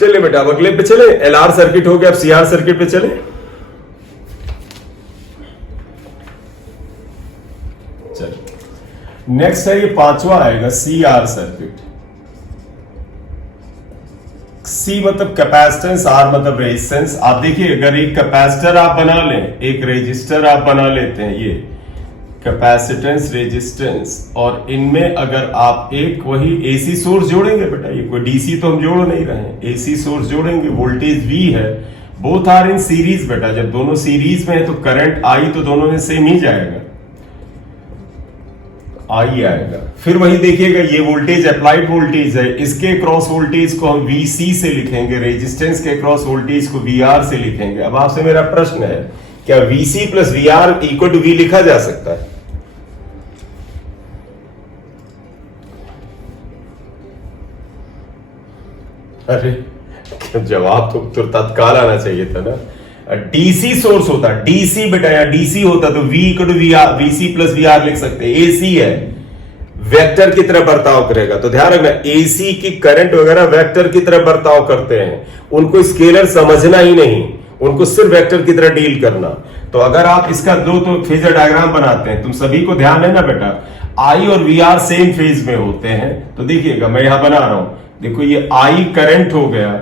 चलिए बेटा अब अगले पे चले। एलआर सर्किट हो गया, अब सीआर सर्किट पे चले। चलिए नेक्स्ट है ये पांचवा आएगा सीआर सर्किट। सी मतलब कैपेसिटेंस, आर मतलब रेजिस्टेंस। आप देखिए अगर एक कैपेसिटर आप बना लें, एक रेजिस्टर आप बना लेते हैं, ये कैपेसिटेंस रेजिस्टेंस, और इनमें अगर आप एक वही एसी सोर्स जोड़ेंगे बेटा, ये कोई डीसी तो हम जोड़ नहीं रहे हैं, एसी सोर्स जोड़ेंगे, वोल्टेज वी है, बोथ आर इन सीरीज बेटा। जब दोनों सीरीज में है तो करंट आई तो दोनों में सेम ही जाएगा, आई आएगा। फिर वही देखिएगा ये वोल्टेज अप्लाइड वोल्टेज है, इसके क्रॉस वोल्टेज को हम वीसी से लिखेंगे, रेजिस्टेंस के क्रॉस वोल्टेज को वीआर से लिखेंगे। अब आपसे मेरा प्रश्न है, क्या VC plus VR equal to V लिखा जा सकता है? अरे जवाब तो तत्काल आना चाहिए था ना। डीसी सोर्स होता, डीसी बेटा, या डीसी होता तो V equal to VC plus VR लिख सकते हैं। एसी है, वेक्टर की तरह बर्ताव करेगा, तो ध्यान रखना एसी की करंट वगैरह वेक्टर की तरह बर्ताव करते हैं, उनको स्केलर समझना ही नहीं, उनको सिर्फ वेक्टर की तरह डील करना। तो अगर आप इसका दो तो फेजर डायग्राम बनाते हैं, तुम सभी को ध्यान है ना बेटा, आई और वी आर सेम फेज में होते हैं। तो देखिएगा मैं यहां बना रहा हूं, देखो ये आई करंट हो गया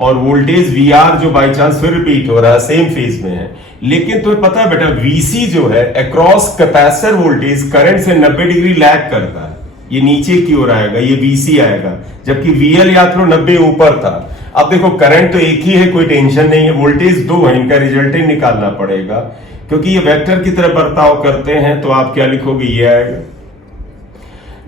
और वोल्टेज वी आर जो बाई चांस फिर रिपीट हो रहा है, सेम फेज में है। लेकिन तुम्हें पता है बेटा वीसी जो है अक्रॉस कैपेसिटर वोल्टेज करंट से 90 डिग्री लैग करता है, ये नीचे की ओर आएगा, ये वीसी आएगा, जबकि वीएल या तो 90 ऊपर था। अब देखो करंट तो एक ही है, कोई टेंशन नहीं है, वोल्टेज दो है, इनका रिजल्टेंट निकालना पड़ेगा क्योंकि ये वेक्टर की तरह बर्ताव करते हैं। तो आप क्या लिखोगे, ये आएगा।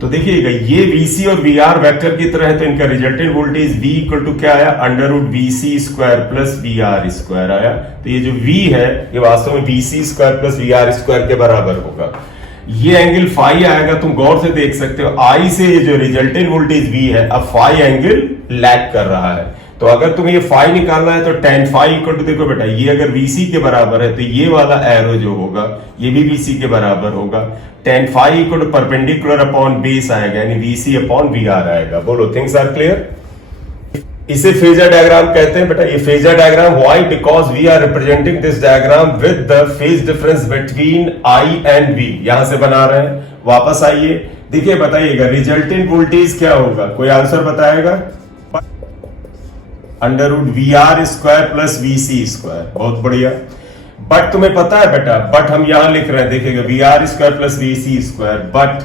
तो देखिएगा ये वीसी और वीआर वेक्टर की तरह है, तो इनका resultant voltage V equal to क्या आया, under root VC square plus VR square आया। तो ये जो वी है ये वास्तव में VC square plus VR square के बराबर होगा। ये एंगल फाई आएगा, तुम गौर से देख सकते हो, आई से ये जो रिजल्टेंट वोल्टेज वी है, अब फाई एंगल लैग कर रहा है। तो अगर तुम्हें ये फाई निकालना है तो tan फाई इक्वल टू, देखो बेटा ये अगर VC के बराबर है तो ये वाला एरो जो होगा ये भी VC के बराबर होगा। tan phi equal to perpendicular upon base आएगा, यानी VC अपॉन VR आएगा। बोलो थिंग्स आर क्लियर? इसे फेजर डायग्राम कहते हैं बेटा। ये phasor diagram why, because we are representing this diagram with the phase difference between I and V। यहां से बना रहे हैं, वापस आइए देखिए, बताइएगा रिजल्टेंट वोल्टेज क्या होगा, कोई आंसर बताएगा? Under root V R square plus VC square. बहुत बढ़िया। बट तुम्हें पता है बेटा, बट हम यहां लिख रहे हैं, देखिएगा V R square plus VC square, but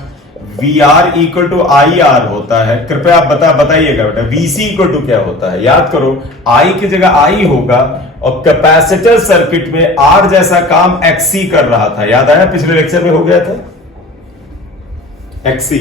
V R equal to I R होता है। कृपया आप बताइएगा बेटा वीसी इक्वल टू क्या होता है? याद करो आई की जगह आई होगा और कैपेसिटर सर्किट में आर जैसा काम एक्सी कर रहा था, याद आया पिछले लेक्चर में हो गया था एक्सी,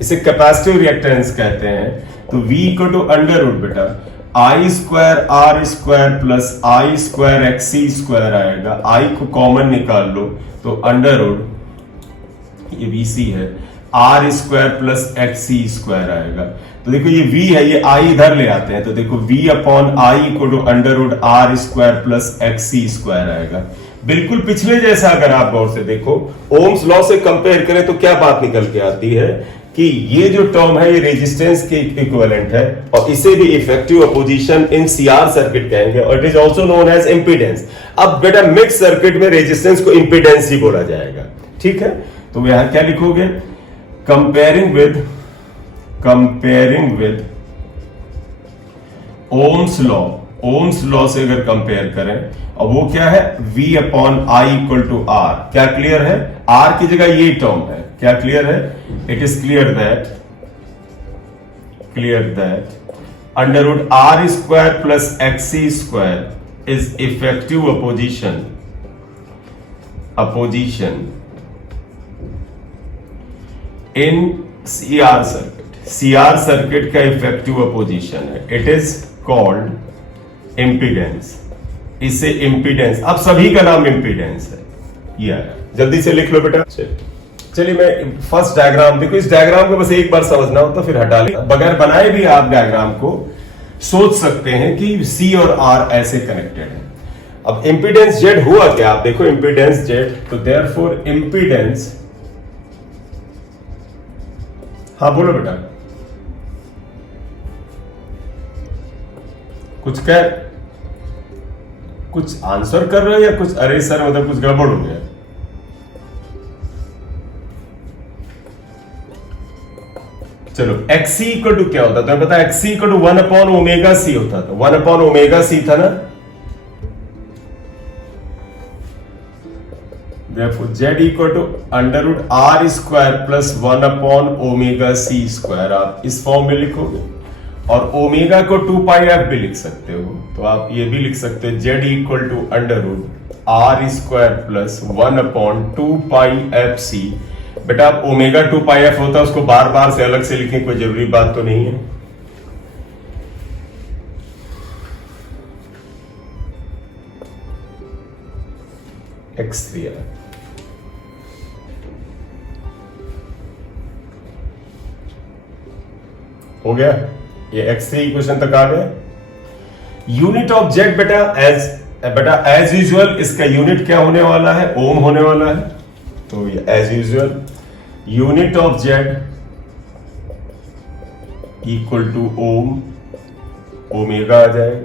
इसे कैपेसिटिव रिएक्टेंस कहते हैं। तो V equal to under root बेटा I square R square plus I square XC square आएगा। आई को कॉमन निकाल लो तो अंडर रूट ये वीसी है, R square plus XC square आएगा। तो देखो ये वी है, ये आई इधर ले आते हैं, तो देखो V upon I equal to under root R square plus XC square आएगा। बिल्कुल पिछले जैसा। अगर आप गौर से देखो ओम्स लॉ से कंपेयर करें तो क्या बात निकल के आती है कि ये जो टर्म है ये रेजिस्टेंस के इक्विवेलेंट है, और इसे भी effective opposition in CR circuit कहेंगे, और it is also known as impedance. अब बेटा मिक्स सर्किट में रेजिस्टेंस को इंपीडेंस ही बोला जाएगा, ठीक है? तो यहां क्या लिखोगे, comparing with Ohm's law. Ohm's law से अगर कंपेयर करें, और वो क्या है, V upon I equal to R. क्या क्लियर है? आर की जगह ये टर्म है, क्या क्लियर है? It is clear that under root R square plus XC square is effective opposition in CR circuit. CR circuit का इफेक्टिव अपोजिशन है, इट इज कॉल्ड इंपीडेंस। इसे इंपीडेंस, अब सभी का नाम इंपीडेंस है। ये जल्दी से लिख लो बेटा। चलिए मैं फर्स्ट डायग्राम, देखो इस डायग्राम को बस एक बार समझना हो तो फिर हटा लेना, बगैर बनाए भी आप डायग्राम को सोच सकते हैं कि सी और आर ऐसे कनेक्टेड है। अब इंपीडेंस जेड हुआ क्या, आप देखो इंपीडेंस जेड, तो देयरफॉर इंपीडेंस, हाँ बोलो बेटा, कुछ आंसर कर रहे हो या कुछ, अरे सर मतलब कुछ गड़बड़ हो गया? चलो XC इक्वल टू क्या होता था? तो पता है XC equal to 1 upon omega C होता था। 1 अपॉन ओमेगा सी था ना। Therefore Z equal to under root R square plus 1 upon omega C square, आप इस फॉर्म में लिखोगे। और ओमेगा को 2 पाई एफ भी लिख सकते हो, तो आप ये भी लिख सकते हो Z equal to under root R square plus 1 upon 2 pi F C. बेटा आप ओमेगा 2 पाई एफ होता है, उसको बार बार से अलग से लिखने की कोई जरूरी बात तो नहीं है। X3 हो गया, ये X3 इक्वेशन तक आ गया। यूनिट ऑफ जेड बेटा एज यूजुअल इसका यूनिट क्या होने वाला है? ओम होने वाला है। तो ये as usual unit of Z equal to ohm, omega आ जाएगा।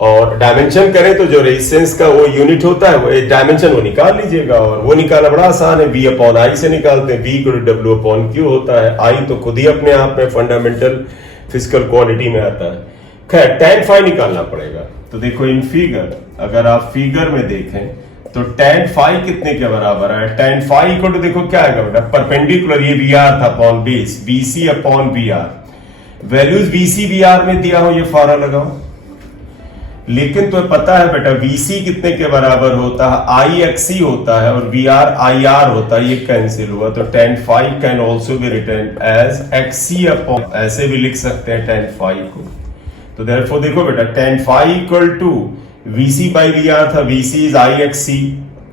और डायमेंशन करें तो जो रेजिस्टेंस का वो यूनिट होता है, वो डायमेंशन वो निकाल लीजिएगा, और वो निकालना बड़ा आसान है। V अपॉन आई से निकालते हैं। V equal to W upon Q होता है। आई तो खुद ही अपने आप में फंडामेंटल फिजिकल क्वांटिटी में आता है। खैर tan फाई निकालना पड़ेगा। तो देखो इन फिगर, अगर आप फिगर में देखें तो tan फाई कितने के बराबर है? tan फाई इक्वल टू देखो क्या आएगा बेटा, परपेंडिकुलर, ये VR था upon base, BC upon VR। Values BC VR में दिया हो, ये फारा लगाओ। लेकिन तो पता है बेटा VC कितने के बराबर होता है? IXC होता है, और VR IR होता है, ये कैंसिल हुआ। तो tan phi can also be written as XC upon, ऐसे भी लिख सकते हैं tan फाई को। तो देयरफॉर देखो बेटा tan phi equal to VC by VR था, VC is IXC,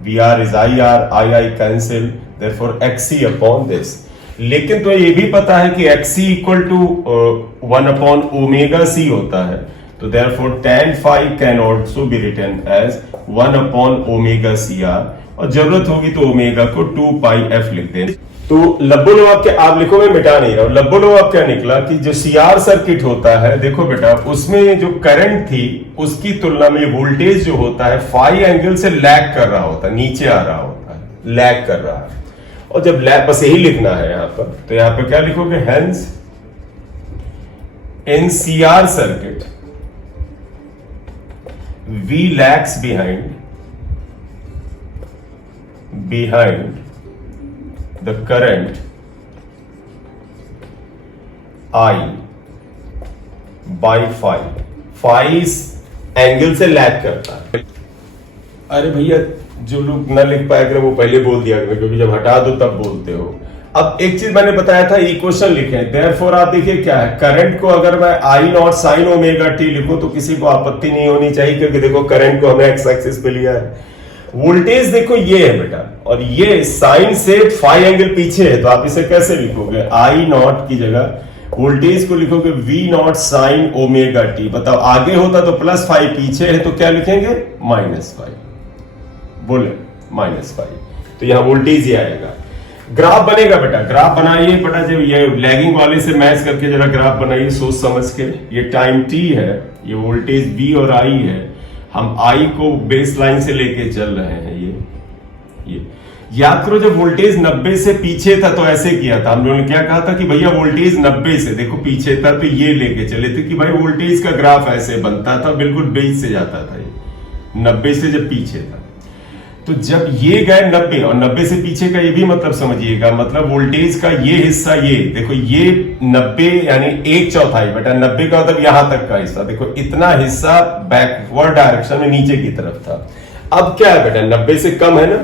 VR is IR, II cancel, therefore XC upon this। लेकिन तो ये भी पता है कि XC equal to 1 upon omega C होता है। तो therefore tan phi can also be written as 1 upon omega CR, और जरूरत होगी तो ओमेगा को 2 पाई f लिख दें। तो लब्बोलोवाब के आप लिखो, मैं मिटा नहीं रहा हूं। लब्बोलोवाब क्या निकला कि जो सीआर सर्किट होता है, देखो बेटा उसमें जो करंट थी उसकी तुलना में वोल्टेज जो होता है फाई एंगल से लैग कर रहा होता है, नीचे आ रहा होता है, लैग कर रहा है। और जब लैग, बस यही लिखना है यहां पर, तो यहां पर क्या लिखोगे? Hence in CR circuit V lags behind the current I by phi। phi इस एंगल से लैग करता है। अरे भैया जो लोग न लिख पाया करें वो पहले बोल दिया करें, क्योंकि जब हटा दो तब बोलते हो। अब एक चीज मैंने बताया था, इक्वेशन लिखें। देयरफॉर आप देखिए क्या है, करंट को अगर मैं आई नॉट साइन ओमेगा टी लिखूं तो किसी को आपत्ति नहीं होनी चाहिए, क्योंकि देखो करंट को हमने एक्स एक्सिस पे लिया है। वोल्टेज देखो ये है बेटा, और ये साइन से फाई एंगल पीछे है, तो आप इसे कैसे लिखोगे? आई नॉट की जगह वोल्टेज को लिखोगे V naught sine omega T. बताओ आगे होता तो प्लस फाई, पीछे है तो क्या लिखेंगे? Minus phi. बोले माइनस फाई, तो यहां वोल्टेज ही आएगा। ग्राफ बनेगा बेटा, ग्राफ बनाइए बेटा, जब ये लैगिंग वाले से मैच करके जरा ग्राफ बनाइए सोच समझ के। ये टाइम t है, ये वोल्टेज V और I है, हम I को बेस लाइन से लेके चल रहे हैं। ये याद करो, जब वोल्टेज 90 से पीछे था तो ऐसे किया था हम लोगों ने, क्या कहा था कि भैया वोल्टेज 90 से देखो पीछे था, तो ये लेके चले थे कि भाई वोल्टेज का ग्राफ ऐसे बनता था, बिल्कुल बेस से जाता था ये 90 से जब पीछे था। तो जब ये गए 90, और 90 से पीछे का ये भी मतलब समझिएगा, मतलब वोल्टेज का ये हिस्सा, ये देखो ये 90 यानी 1/4 बेटा, 90 का मतलब यहां तक का हिस्सा, देखो इतना हिस्सा बैकवर्ड डायरेक्शन में नीचे की तरफ था। अब क्या है बेटा, 90 से कम है ना।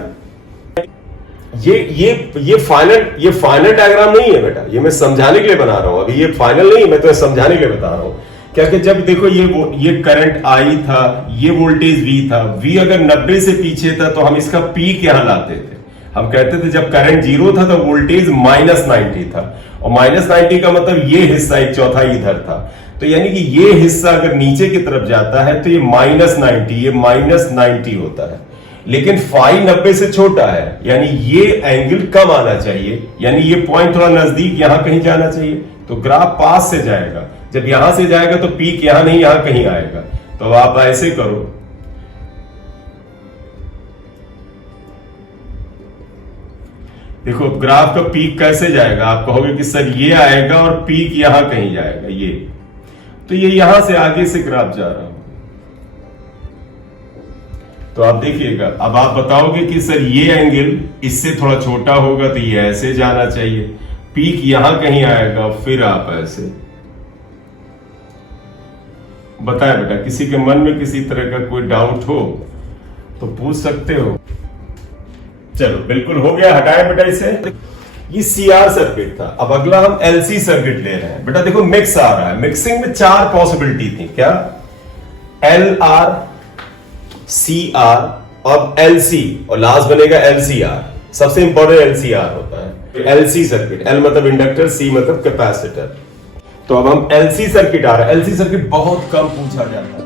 ये फाइनल डायग्राम नहीं है बेटा, ये मैं समझाने के लिए बना रहा हूं, अभी ये फाइनल नहीं, मैं तो समझाने के लिए बता रहा हूं। क्या कि जब देखो ये करंट I था, ये वोल्टेज V था, V अगर 90 से पीछे था तो हम इसका पीक यहां लाते थे। हम कहते थे जब करंट 0 था तो वोल्टेज -90 था, और -90 का मतलब ये हिस्सा 1/4 इधर था। तो यानी कि ये हिस्सा अगर नीचे की तरफ जाता है तो ये -90, ये -90 होता है। लेकिन फाई 90 से छोटा है, यानी ये एंगल कम आना चाहिए, यानी ये पॉइंट थोड़ा नजदीक यहां कहीं जाना चाहिए, तो ग्राफ पास से जाएगा। जब यहां से जाएगा तो पीक यहां नहीं, यहां कहीं आएगा। तो आप ऐसे करो, देखो ग्राफ का पीक कैसे जाएगा, आप कहोगे कि सर ये आएगा और पीक यहां कहीं जाएगा, ये तो ये यहां से आगे से ग्राफ जा रहा हूं। तो आप देखिएगा, अब आप बताओगे कि सर ये एंगल इससे थोड़ा छोटा होगा तो ये ऐसे जाना चाहिए, पीक यहां कहीं आएगा, फिर आप ऐसे। बताए बेटा, किसी के मन में किसी तरह का कोई डाउट हो तो पूछ सकते हो। चलो बिल्कुल हो गया, हटाए बेटा इसे। ये सीआर सर्किट था, अब अगला हम एलसी सर्किट ले रहे हैं। बेटा देखो मिक्स आ रहा है, मिक्सिंग में 4 पॉसिबिलिटी थी, क्या एल आर, सी आर और एलसी, और लास्ट बनेगा एलसीआर। सबसे इंपॉर्टेंट एलसीआर होता है। एलसी सर्किट, एल मतलब इंडक्टर, सी मतलब कैपेसिटर। तो अब हम एलसी सर्किट आ रहा है। एलसी सर्किट बहुत कम पूछा जाता है।